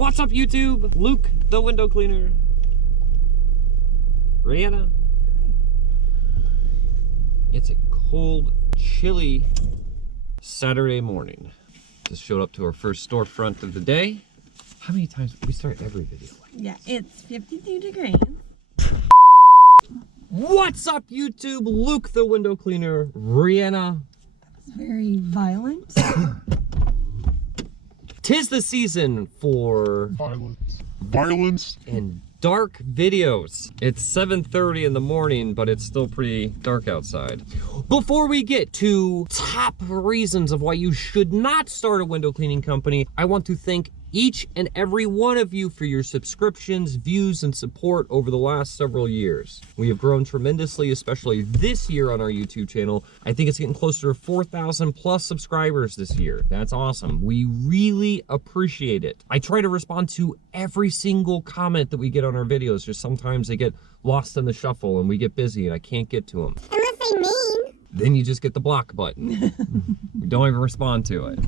What's up, YouTube? Luke, the window cleaner. Rihanna. It's a cold, chilly Saturday morning. Just showed up to our first storefront of the day. How many times we start every video like this? Yeah, it's 52 degrees. What's up, YouTube? Luke, the window cleaner. Rihanna. That was very violent. 'Tis the season for Violence and dark videos. It's 7:30 in the morning, but it's still pretty dark outside. Before we get to top reasons of why you should not start a window cleaning company, I want to thank each and every one of you for your subscriptions, views, and support over the last several years. We have grown tremendously, especially this year on our YouTube channel. I think it's getting closer to 4,000 plus subscribers this year. That's awesome. We really appreciate it. I try to respond to every single comment that we get on our videos. Just sometimes they get lost in the shuffle and we get busy and I can't get to them. Unless they mean. Then you just get the block button. We don't even respond to it.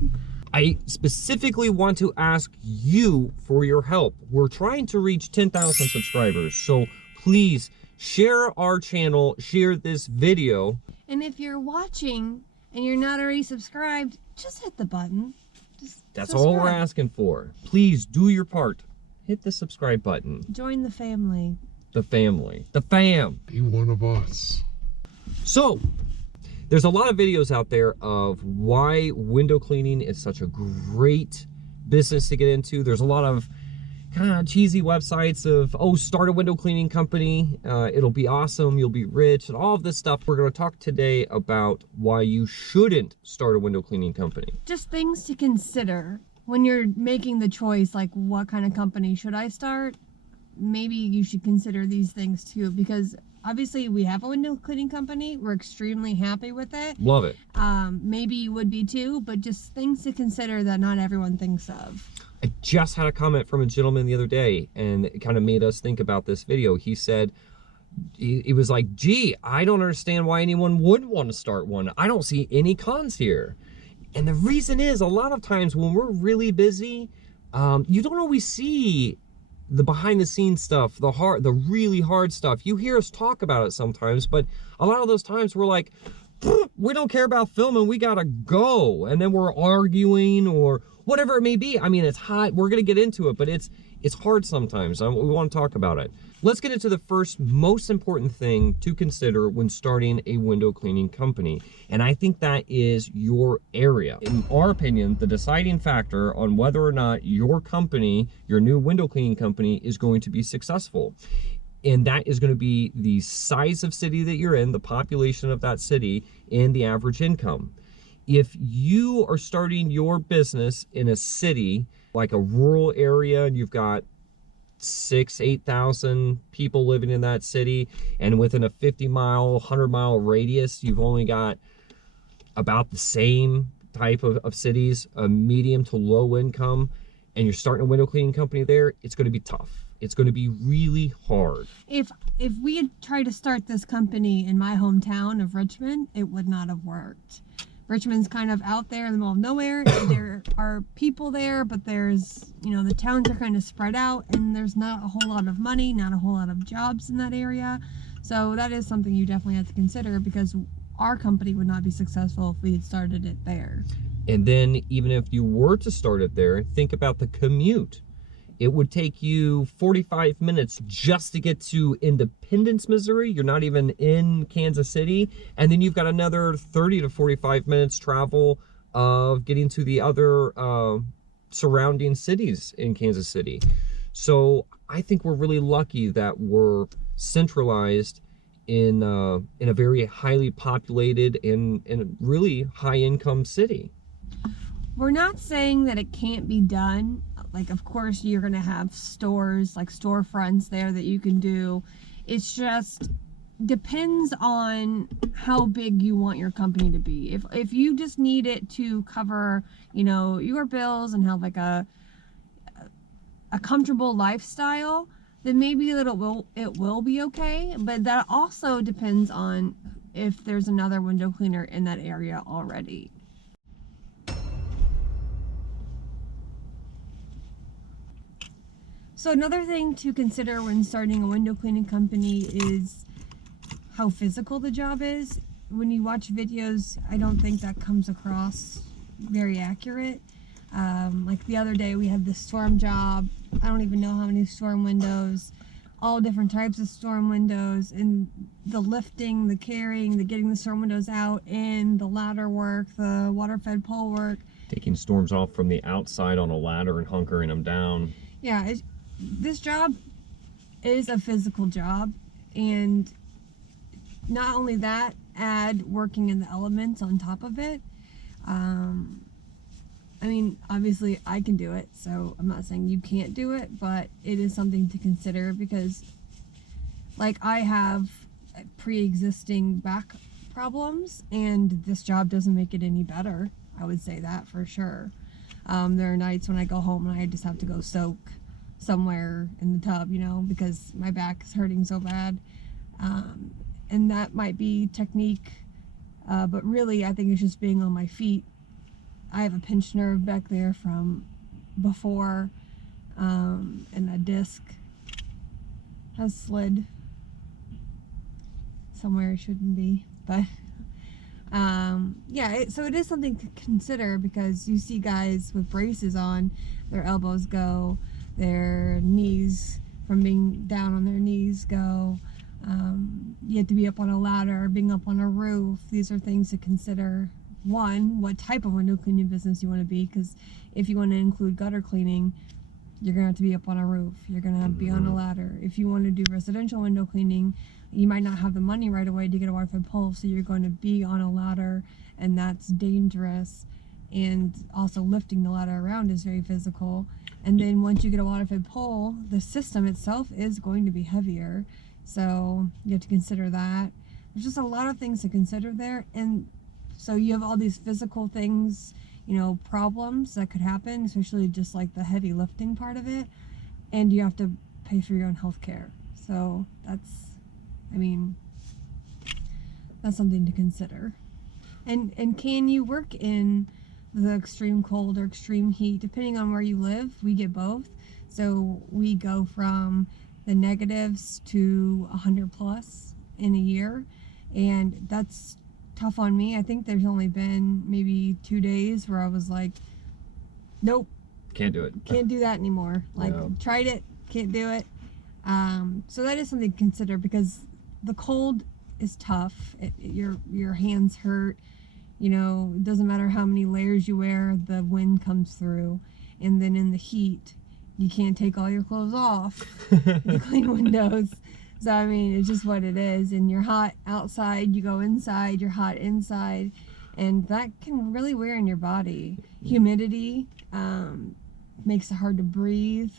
I specifically want to ask you for your help. We're trying to reach 10,000 subscribers, so please share our channel, share this video. And if you're watching and you're not already subscribed, just hit the button. That's subscribe. all we're asking for. Please do your part. Hit the subscribe button. Join the family. The family. The fam. be one of us. So, there's a lot of videos out there of why window cleaning is such a great business to get into. There's a lot of kind of cheesy websites of, oh, start a window cleaning company. It'll be awesome. You'll be rich and all of this stuff. We're going to talk today about why you shouldn't start a window cleaning company. Just things to consider when you're making the choice, like what kind of company should I start? Maybe you should consider these things too, because obviously we have a window cleaning company. We're extremely happy with it. Love it. Maybe you would be too, but just things to consider that not everyone thinks of. I just had a comment from a gentleman the other day, and it kind of made us think about this video. He said, it was like, gee, I don't understand why anyone would want to start one. I don't see any cons here. And the reason is, a lot of times when we're really busy, you don't always see the behind the scenes stuff, the really hard stuff. You hear us talk about it sometimes, but a lot of those times we're like, we don't care about filming, we gotta go. And then we're arguing or whatever it may be. I mean, it's hot, we're gonna get into it, but it's hard sometimes. We wanna talk about it. Let's get into the first most important thing to consider when starting a window cleaning company. And I think that is your area. In our opinion, the deciding factor on whether or not your company, your new window cleaning company, is going to be successful. And that is going to be the size of city that you're in, the population of that city, and the average income. If you are starting your business in a city, like a rural area, and you've got 8,000 people living in that city, and within a 50-mile, 100-mile radius, you've only got about the same type of cities, a medium to low income, and you're starting a window cleaning company there, it's going to be tough. It's going to be really hard. If we had tried to start this company in my hometown of Richmond, it would not have worked. Richmond's kind of out there in the middle of nowhere. There are people there, but there's, the towns are kind of spread out, and there's not a whole lot of money, not a whole lot of jobs in that area. So that is something you definitely have to consider, because our company would not be successful if we had started it there. And then even if you were to start it there, think about the commute. It would take you 45 minutes just to get to Independence, Missouri. You're not even in Kansas City. And then you've got another 30 to 45 minutes travel of getting to the other surrounding cities in Kansas City. So I think we're really lucky that we're centralized in a very highly populated and really high income city. We're not saying that it can't be done. Like, of course, you're going to have stores, like storefronts there that you can do. It's just depends on how big you want your company to be. If you just need it to cover, your bills and have like a comfortable lifestyle, then maybe it will be okay. But that also depends on if there's another window cleaner in that area already. So another thing to consider when starting a window cleaning company is how physical the job is. When you watch videos, I don't think that comes across very accurate. Like the other day we had this storm job. I don't even know how many storm windows, all different types of storm windows, and the lifting, the carrying, the getting the storm windows out, and the ladder work, the water fed pole work. Taking storms off from the outside on a ladder and hunkering them down. Yeah, this job is a physical job, and not only that, add working in the elements on top of it. I mean, obviously I can do it, so I'm not saying you can't do it, but it is something to consider because, like, I have pre-existing back problems, and this job doesn't make it any better. I would say that for sure. There are nights when I go home and I just have to go soak somewhere in the tub, you know, because my back is hurting so bad. And that might be technique, but really I think it's just being on my feet. I have a pinched nerve back there from before, and a disc has slid somewhere it shouldn't be, but yeah, so it is something to consider because you see guys with braces on, their elbows go, their knees, from being down on their knees, go. You have to be up on a ladder, being up on a roof. These are things to consider. One, what type of window cleaning business you want to be, because if you want to include gutter cleaning, you're going to have to be up on a roof. You're going to have to be on a ladder. If you want to do residential window cleaning, you might not have the money right away to get a water fed pole, so you're going to be on a ladder, and that's dangerous. And also lifting the ladder around is very physical. And then once you get a water fed pole, the system itself is going to be heavier. So you have to consider that. There's just a lot of things to consider there. And so you have all these physical things, you know, problems that could happen, especially just like the heavy lifting part of it. And you have to pay for your own health care. So that's, I mean, that's something to consider. And can you work in the extreme cold or extreme heat? Depending on where you live, we get both. So we go from the negatives to 100 plus in a year, and that's tough on me. I think there's only been maybe 2 days where I was like, nope, Can't do it. can't do that anymore. Like, No. tried it, can't do it. So that is something to consider because the cold is tough. Your hands hurt. You know, it doesn't matter how many layers you wear, the wind comes through. And then in the heat, you can't take all your clothes off to clean windows. So, I mean, it's just what it is. And you're hot outside, you go inside, you're hot inside. And that can really wear on your body. Humidity makes it hard to breathe.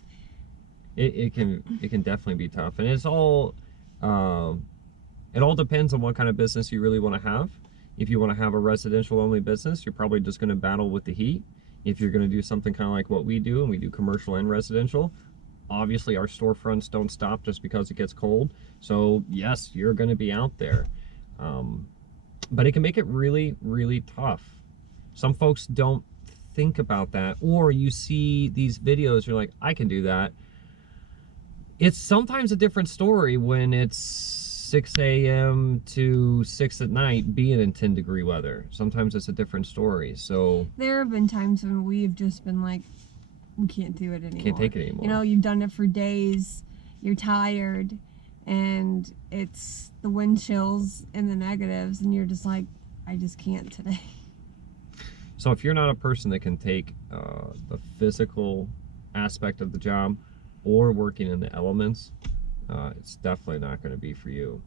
It can definitely be tough, and it's all it all depends on what kind of business you really want to have. If you want to have a residential only business, you're probably just going to battle with the heat. If you're going to do something kind of like what we do, and we do commercial and residential, obviously our storefronts don't stop just because it gets cold. So yes, you're going to be out there, but it can make it really, really tough. Some folks don't think about that, or you see these videos, you're like, I can do that. It's sometimes a different story when it's 6 a.m. to 6 at night being in 10-degree weather. Sometimes it's a different story. So there have been times when we've just been like, we can't do it anymore. Can't take it anymore. You know, you've done it for days, you're tired, and it's the wind chills and the negatives, and you're just like, I just can't today. So if you're not a person that can take the physical aspect of the job or working in the elements, it's definitely not going to be for you.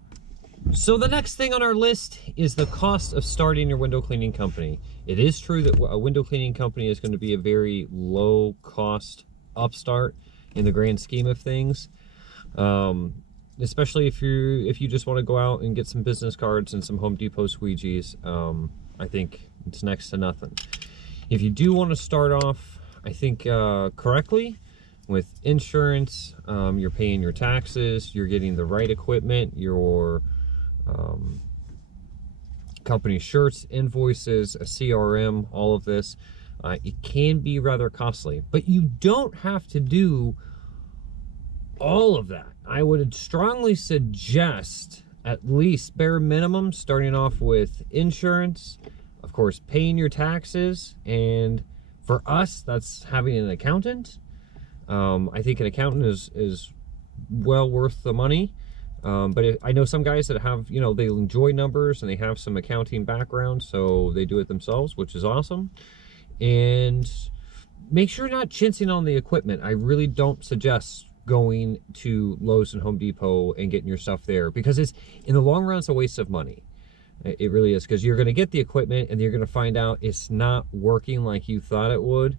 So the next thing on our list is the cost of starting your window cleaning company. It is true that a window cleaning company is going to be a very low cost upstart in the grand scheme of things. Especially if you just want to go out and get some business cards and some Home Depot squeegees. I think it's next to nothing. If you do want to start off, I think correctly, with insurance, you're paying your taxes, you're getting the right equipment, your company shirts, invoices, a CRM, all of this, it can be rather costly. But you don't have to do all of that, I would strongly suggest at least bare minimum starting off with insurance, of course paying your taxes, and for us that's having an accountant. I think an accountant is well worth the money. But I know some guys that have, you know, they enjoy numbers and they have some accounting background, so they do it themselves, which is awesome. And make sure you're not chinsing on the equipment. I really don't suggest going to Lowe's and Home Depot and getting your stuff there, because it's, in the long run, it's a waste of money. It really is, because you're going to get the equipment and you're going to find out it's not working like you thought it would,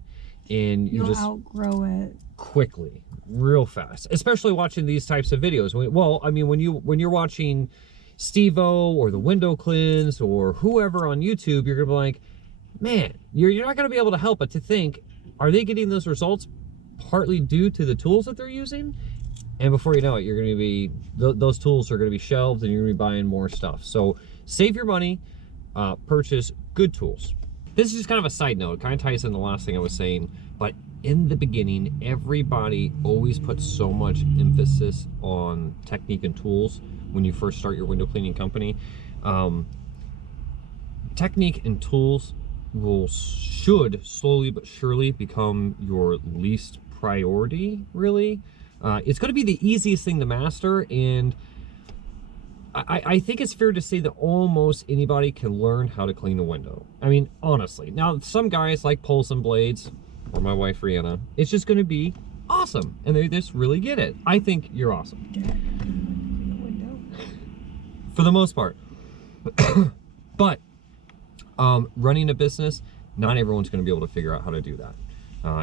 and You'll just outgrow it quickly, real fast. Especially watching these types of videos. Well, I mean, when you're watching Steve-O or the Window Cleanse or whoever on YouTube, you're gonna be like, man, you're not gonna be able to help but to think, are they getting those results partly due to the tools that they're using? And before you know it, you're gonna be, those tools are gonna be shelved and you're gonna be buying more stuff. So save your money, purchase good tools. This is just kind of a side note. It kind of ties in the last thing I was saying, but in the beginning, everybody always puts so much emphasis on technique and tools when you first start your window cleaning company. Technique and tools should slowly but surely become your least priority, really. It's going to be the easiest thing to master, and I think it's fair to say that almost anybody can learn how to clean a window. I mean, honestly. Now, some guys like pulls and blades, or my wife Rihanna, it's just going to be awesome, and they just really get it. I think you're awesome. For the most part. But running a business, not everyone's going to be able to figure out how to do that,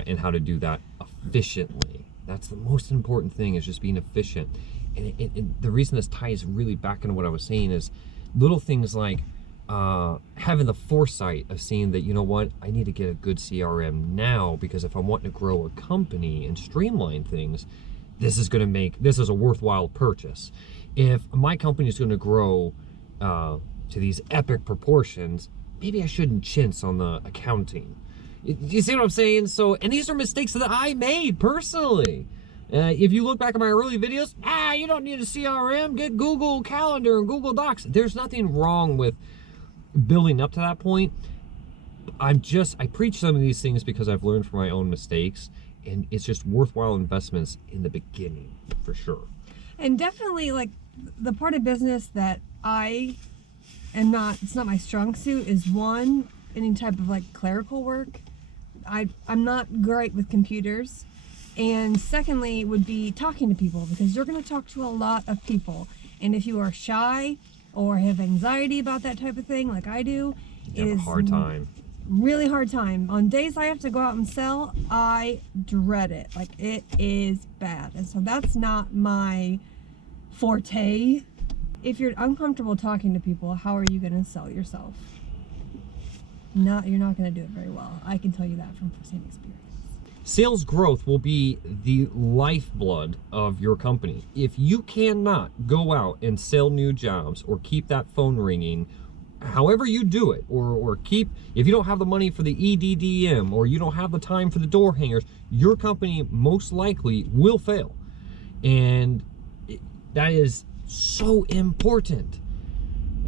and how to do that efficiently. That's the most important thing, is just being efficient. And the reason this ties really back into what I was saying is little things like having the foresight of seeing that, you know what, I need to get a good CRM now, because if I'm wanting to grow a company and streamline things, this is a worthwhile purchase. If my company is going to grow to these epic proportions, maybe I shouldn't chintz on the accounting. You see what I'm saying? So, and these are mistakes that I made personally. If you look back at my early videos, you don't need a CRM, get Google Calendar and Google Docs. There's nothing wrong with building up to that point. I preach some of these things because I've learned from my own mistakes, and it's just worthwhile investments in the beginning, for sure. And definitely, like, the part of business that it's not my strong suit, is one, any type of like clerical work. I'm not great with computers. And secondly would be talking to people, because you're going to talk to a lot of people. And if you are shy or have anxiety about that type of thing, like I do, it is a hard time. Really hard time. On days I have to go out and sell, I dread it. Like, it is bad. And so that's not my forte. If you're uncomfortable talking to people, how are you going to sell yourself? You're not going to do it very well. I can tell you that from firsthand experience. Sales growth will be the lifeblood of your company. If you cannot go out and sell new jobs or keep that phone ringing, however you do it, or if you don't have the money for the EDDM, or you don't have the time for the door hangers, your company most likely will fail. And that is so important.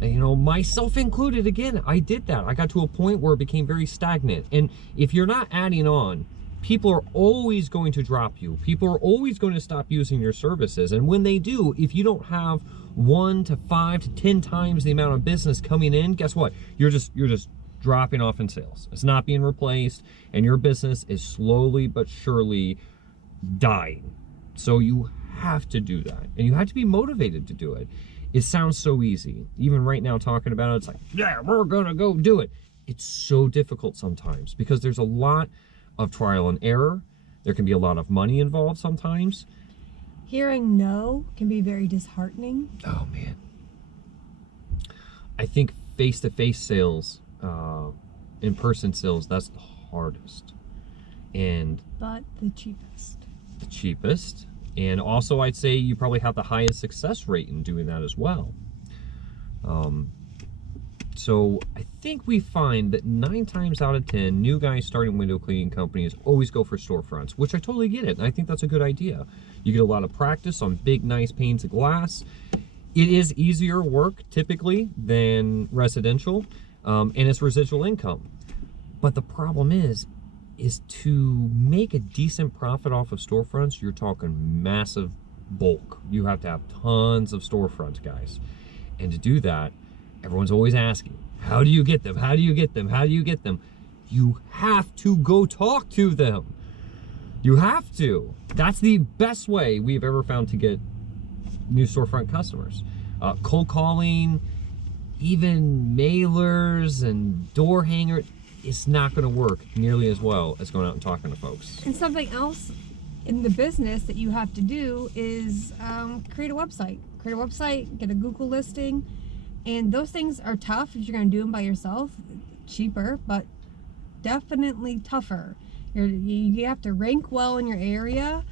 And, you know, myself included, again, I did that. I got to a point where it became very stagnant. And if you're not adding on, people are always going to drop you. People are always going to stop using your services. And when they do, if you don't have 1 to 5 to 10 times the amount of business coming in, guess what? You're just dropping off in sales. It's not being replaced, and your business is slowly but surely dying. So you have to do that, and you have to be motivated to do it. It sounds so easy. Even right now talking about it, it's like, yeah, we're gonna go do it. It's so difficult sometimes, because there's a lot of trial and error. There can be a lot of money involved sometimes. Hearing no can be very disheartening. Oh man. I think face-to-face sales, in-person sales, that's the hardest. But the cheapest. The cheapest. And also I'd say you probably have the highest success rate in doing that as well. So I think we find that 9 times out of 10, new guys starting window cleaning companies always go for storefronts, which I totally get it. And I think that's a good idea. You get a lot of practice on big, nice panes of glass. It is easier work typically than residential, and it's residual income. But the problem is to make a decent profit off of storefronts, you're talking massive bulk. You have to have tons of storefronts, guys. And to do that, everyone's always asking, how do you get them? How do you get them? How do you get them? You have to go talk to them. You have to. That's the best way we've ever found to get new storefront customers. Cold calling, even mailers and door hangers, it's not going to work nearly as well as going out and talking to folks. And something else in the business that you have to do is create a website. Create a website, get a Google listing, and those things are tough if you're going to do them by yourself. Cheaper, but definitely tougher. You have to rank well in your area.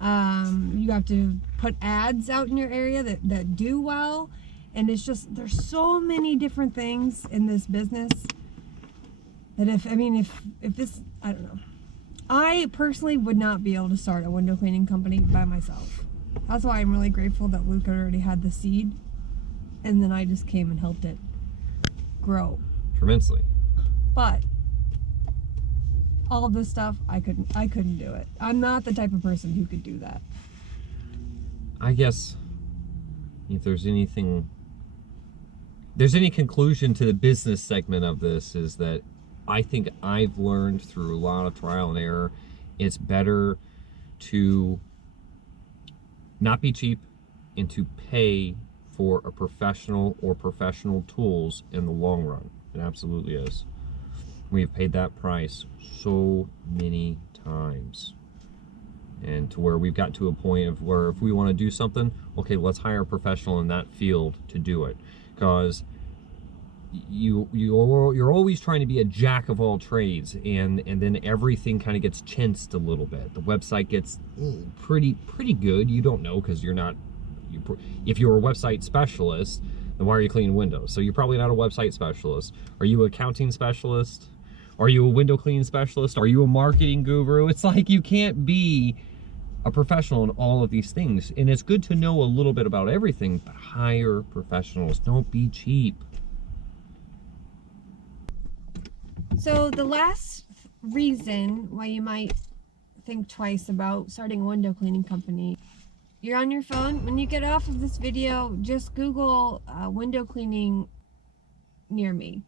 You have to put ads out in your area that do well. And it's just, there's so many different things in this business that if this, I don't know. I personally would not be able to start a window cleaning company by myself. That's why I'm really grateful that Luke already had the seed, and then I just came and helped it grow. Tremendously. But all of this stuff, I couldn't do it. I'm not the type of person who could do that. I guess if there's any conclusion to the business segment of this, is that I think I've learned through a lot of trial and error, it's better to not be cheap and to pay for a professional or professional tools in the long run. It absolutely is. We have paid that price so many times. And to where we've got to a point of where if we want to do something, okay, let's hire a professional in that field to do it. Because you're always trying to be a jack of all trades, and then everything kind of gets chinced a little bit. The website gets pretty good. You don't know because you're not. If you're a website specialist, then why are you cleaning windows? So you're probably not a website specialist. Are you an accounting specialist? Are you a window cleaning specialist? Are you a marketing guru? It's like you can't be a professional in all of these things. And it's good to know a little bit about everything, but hire professionals. Don't be cheap. So the last reason why you might think twice about starting a window cleaning company, you're on your phone. When you get off of this video, just Google window cleaning near me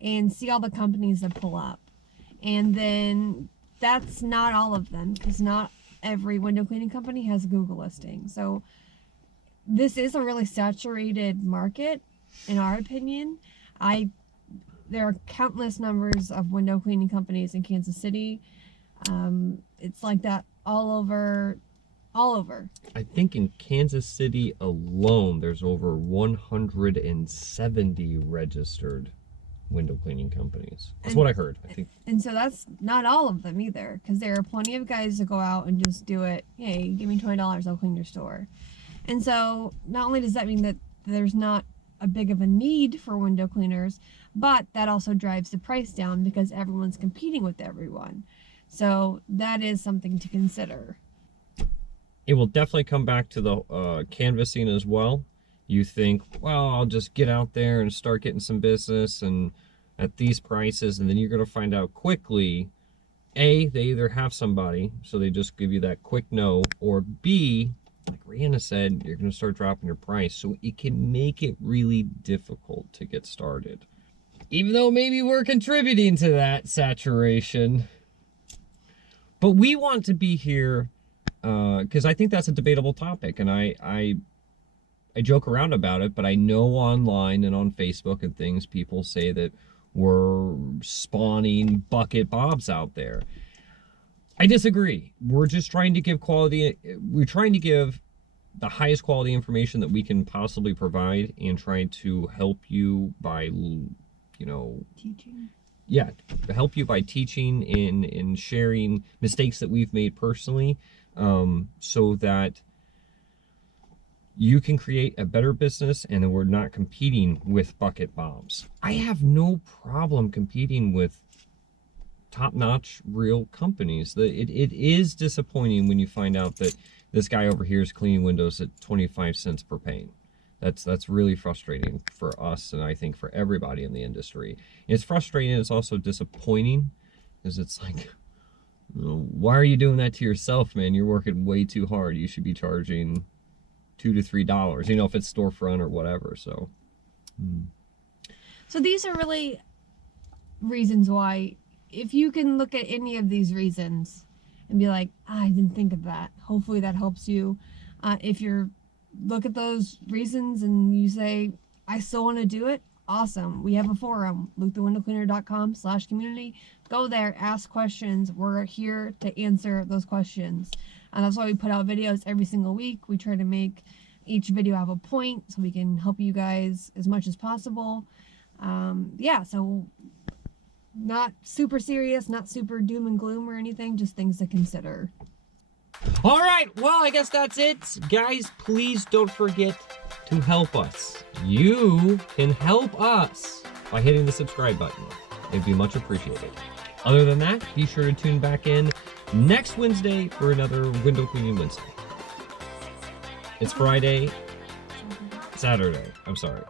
and see all the companies that pull up. And then that's not all of them, because not every window cleaning company has a Google listing. So this is a really saturated market, in our opinion. There are countless numbers of window cleaning companies in Kansas City. It's like that all over. I think in Kansas City alone, there's over 170 registered window cleaning companies. That's what I heard. I think. And so that's not all of them either, because there are plenty of guys that go out and just do it. Hey, give me $20, I'll clean your store. And so not only does that mean that there's not a big of a need for window cleaners, but that also drives the price down because everyone's competing with everyone. So that is something to consider. It will definitely come back to the canvassing as well. You think, well, I'll just get out there and start getting some business and at these prices, and then you're going to find out quickly, A, they either have somebody, so they just give you that quick no, or B, like Rihanna said, you're going to start dropping your price. So it can make it really difficult to get started. Even though maybe we're contributing to that saturation. But we want to be here because I think that's a debatable topic, and I joke around about it, but I know online and on Facebook and things, people say that we're spawning bucket bobs out there. I disagree. We're just trying to give we're trying to give the highest quality information that we can possibly provide, and trying to help you by, Teaching. Yeah, help you by teaching and sharing mistakes that we've made personally, so that you can create a better business and then we're not competing with bucket bombs. I have no problem competing with top-notch real companies. It is disappointing when you find out that this guy over here is cleaning windows at 25 cents per pane. That's really frustrating for us, and I think for everybody in the industry. It's frustrating, it's also disappointing, because it's like, why are you doing that to yourself, man? You're working way too hard. You should be charging $2 to $3, you know, if it's storefront or whatever. So these are really reasons why, if you can look at any of these reasons and be like, I didn't think of that, hopefully that helps you. If you're look at those reasons and you say, I still want to do it, awesome. We have a forum, LukeTheWindowCleaner.com/community. Go there, ask questions. We're here to answer those questions. And that's why we put out videos every single week. We try to make each video have a point so we can help you guys as much as possible. Yeah, so not super serious, not super doom and gloom or anything, just things to consider. all right, well, I guess that's it. Guys, please don't forget to help us. You can help us by hitting the subscribe button. It'd be much appreciated. Other than that, be sure to tune back in next Wednesday for another Window Cleaning Wednesday. It's Friday, Saturday, I'm sorry.